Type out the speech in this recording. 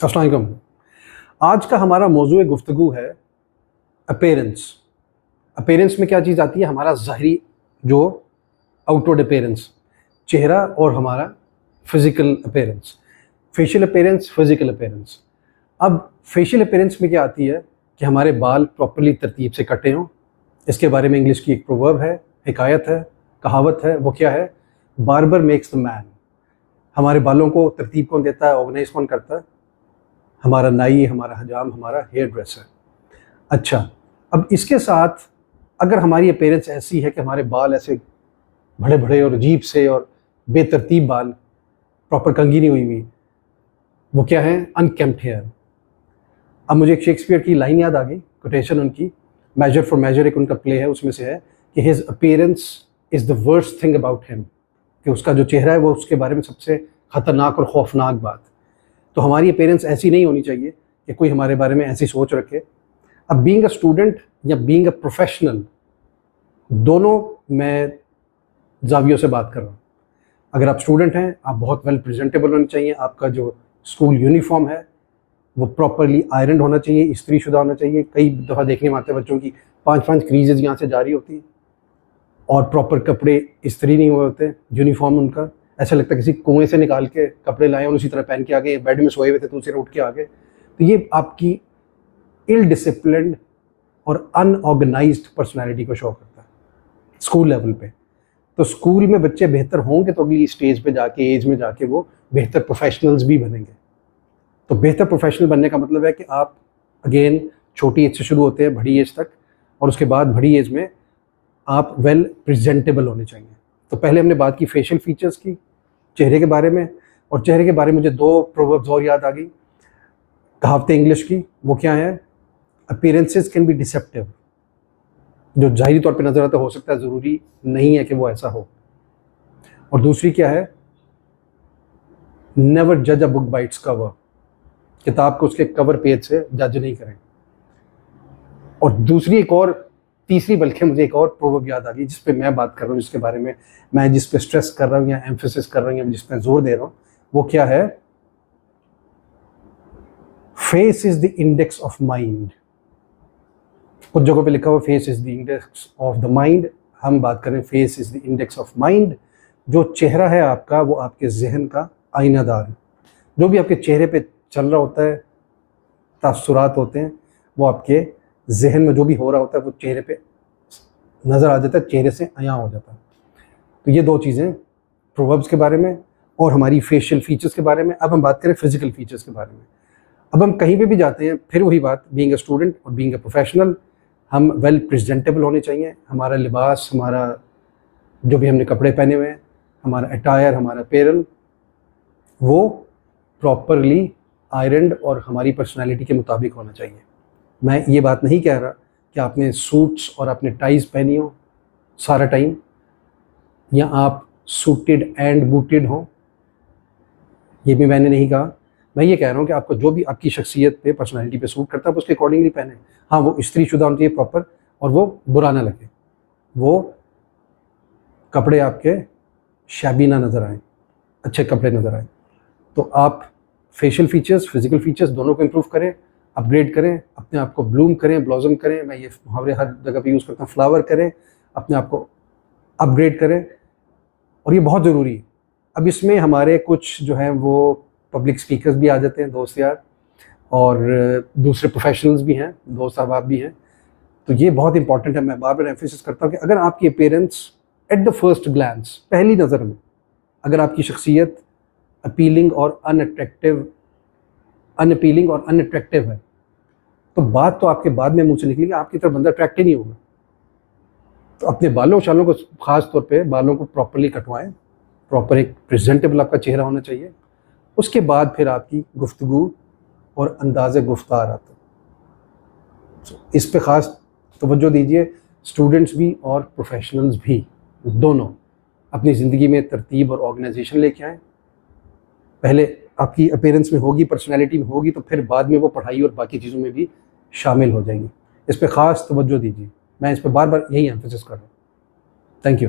अस्सलाम वालेकुम। आज का हमारा मौजूद गुफ्तगू है अपीयरेंस। अपीयरेंस में क्या चीज़ आती है? हमारा ज़ाहरी जो आउटवर्ड अपीयरेंस, चेहरा, और हमारा physical appearance, facial appearance, physical appearance. अब फेशियल अपीयरेंस में क्या आती है कि हमारे बाल प्रॉपर्ली तरतीब से कटे हों। इसके बारे में इंग्लिश की एक प्रोवर्ब है, हिकायत है, कहावत है। वो क्या है? Barber makes the man. हमारे बालों को तरतीब कौन देता है, ऑर्गेनाइज कौन करता है? हमारा नाई, हमारा हजाम, हमारा हेयर ड्रेसर। अच्छा, अब इसके साथ अगर हमारी अपीयरेंस ऐसी है कि हमारे बाल ऐसे बड़े बड़े और अजीब से और बेतरतीब बाल, प्रॉपर कंघी नहीं हुई हुई, वो क्या है? अनकेम्प्ड हेयर। अब मुझे एक शेक्सपियर की लाइन याद आ गई, कोटेशन उनकी, मेजर फॉर मेजर एक उनका प्ले है, उसमें से है कि his appearance is the worst thing about him, कि उसका जो चेहरा है वो उसके बारे में सबसे ख़तरनाक और खौफनाक बात। तो हमारी अपीयरेंस ऐसी नहीं होनी चाहिए कि कोई हमारे बारे में ऐसी सोच रखे। अब बीइंग अ स्टूडेंट या बीइंग अ प्रोफेशनल, दोनों मैं जावियों से बात कर रहा हूँ। अगर आप स्टूडेंट हैं, आप बहुत वेल प्रेजेंटेबल होने चाहिए। आपका जो स्कूल यूनिफॉर्म है वो प्रॉपरली आयरन होना चाहिए, इस्त्री शुदा होना चाहिए। कई दफ़ा देखने में आते हैं बच्चों की 5-5 क्रीजेज यहाँ से जारी होती हैं और प्रॉपर कपड़े इस्त्री नहीं हुए होते। यूनिफॉर्म उनका ऐसा लगता है किसी कुएं से निकाल के कपड़े लाए और उसी तरह पहन के आ गए, बेड में सोए हुए थे तो उसी तरह उठ के आ गए। तो ये आपकी इल डिसिप्लिन्ड और अनऑर्गेनाइज्ड पर्सनालिटी को शो करता है स्कूल लेवल पे। तो स्कूल में बच्चे बेहतर होंगे तो अगली स्टेज पे जाके, एज में जाके वो बेहतर प्रोफेशनल्स भी बनेंगे। तो बेहतर प्रोफेशनल बनने का मतलब है कि आप अगेन छोटी एज से शुरू होते हैं बड़ी एज तक, और उसके बाद बड़ी एज में आप वेल प्रेजेंटेबल होने चाहिए। तो पहले हमने बात की फेशियल फीचर्स की, चेहरे के बारे में, और चेहरे के बारे में मुझे 2 प्रोवर्ब्स और याद आ गई, कहावतें इंग्लिश की। वो क्या है? Appearances can be deceptive. जो ज़ाहिरी तौर पे नज़र आता हो सकता है, ज़रूरी नहीं है कि वो ऐसा हो। और दूसरी क्या है? नेवर जज a book by its cover. किताब को उसके कवर पेज से जज नहीं करें। और दूसरी एक और, तीसरी बल्कि मुझे एक और प्रोवर्ब याद आ गई जिस पे मैं बात कर रहा हूँ, जिसके बारे में मैं जिस पे स्ट्रेस कर रहा हूँ या एम्फेसिस कर रहा हूँ या जिस पे जोर दे रहा हूँ, वो क्या है? Face is the index of mind. कुछ जगहों पे लिखा हुआ face is the index of the mind. हम बात करें face is the index of mind. जो चेहरा है आपका वो आपके जहन का आईनादार है। जो भी आपके चेहरे पे चल रहा होता है, तासुरात होते हैं, वो आपके जहन में जो भी हो रहा होता है वो चेहरे पे नज़र आ जाता है, चेहरे से अयां हो जाता है। तो ये 2 चीज़ें प्रोवर्ब्स के बारे में और हमारी फेशियल फीचर्स के बारे में। अब हम बात करें फिजिकल फीचर्स के बारे में। अब हम कहीं पे भी जाते हैं, फिर वही बात, बीइंग अ स्टूडेंट और बीइंग अ प्रोफेशनल, हम वेल प्रेजेंटेबल होने चाहिए। हमारा लिबास, हमारा जो भी हमने कपड़े पहने हुए हैं, हमारा अटायर, हमारा अपैरल, वो प्रॉपरली आयरन्ड और हमारी पर्सनालिटी के मुताबिक होना चाहिए। मैं ये बात नहीं कह रहा कि आपने सूट्स और आपने टाइज पहनी हो सारा टाइम, या आप सूटेड एंड बूटेड हो, ये भी मैंने नहीं कहा। मैं ये कह रहा हूँ कि आपको जो भी आपकी शख्सियत पे, पर्सनालिटी पे सूट करता है, उसके अकॉर्डिंगली पहने। हाँ, वो इस्त्री शुदा होनी चाहिए प्रॉपर, और वो बुरा ना लगे, वो कपड़े आपके शैबी ना नज़र आए, अच्छे कपड़े नज़र आए। तो आप फेशियल फीचर्स, फिजिकल फीचर्स दोनों को इम्प्रूव करें, अपग्रेड करें, अपने आप को ब्लूम करें, ब्लॉसम करें। मैं ये मुहावरे हर जगह पे यूज़ करता हूँ, फ्लावर करें, अपने आप को अपग्रेड करें, और ये बहुत ज़रूरी है। अब इसमें हमारे कुछ जो हैं वो पब्लिक स्पीकर्स भी आ जाते हैं, दोस्त यार, और दूसरे प्रोफेशनल्स भी हैं, दोस्त अहबाब भी हैं। तो ये बहुत इंपॉर्टेंट है। मैं बार बार एम्फेसिस करता हूँ कि अगर आपकी appearance at the first glance, पहली नज़र में, अगर आपकी शख्सियत अपीलिंग और अनअट्रैक्टिव है, तो बात तो आपके बाद में मुंह से निकलेगी, आपकी तरफ बंदा अट्रैक्ट ही नहीं होगा। तो अपने बालों शालों को, ख़ास तौर पे बालों को प्रॉपरली कटवाएं, प्रॉपर एक प्रेजेंटेबल आपका चेहरा होना चाहिए। उसके बाद फिर आपकी गुफ्तगू और अंदाज़े गुफ्तार आता है। इस पे ख़ास तवज्जो दीजिए, स्टूडेंट्स भी और प्रोफेशनल्स भी, दोनों अपनी ज़िंदगी में तरतीब और ऑर्गेनाइजेशन लेके आएँ। पहले आपकी अपीयरेंस में होगी, पर्सनैलिटी में होगी, तो फिर बाद में वो पढ़ाई और बाकी चीज़ों में भी शामिल हो जाएंगी। इस पे ख़ास तवज्जो दीजिए। मैं इस पे बार बार यही एम्फेसिस कर रहा हूँ। Thank you.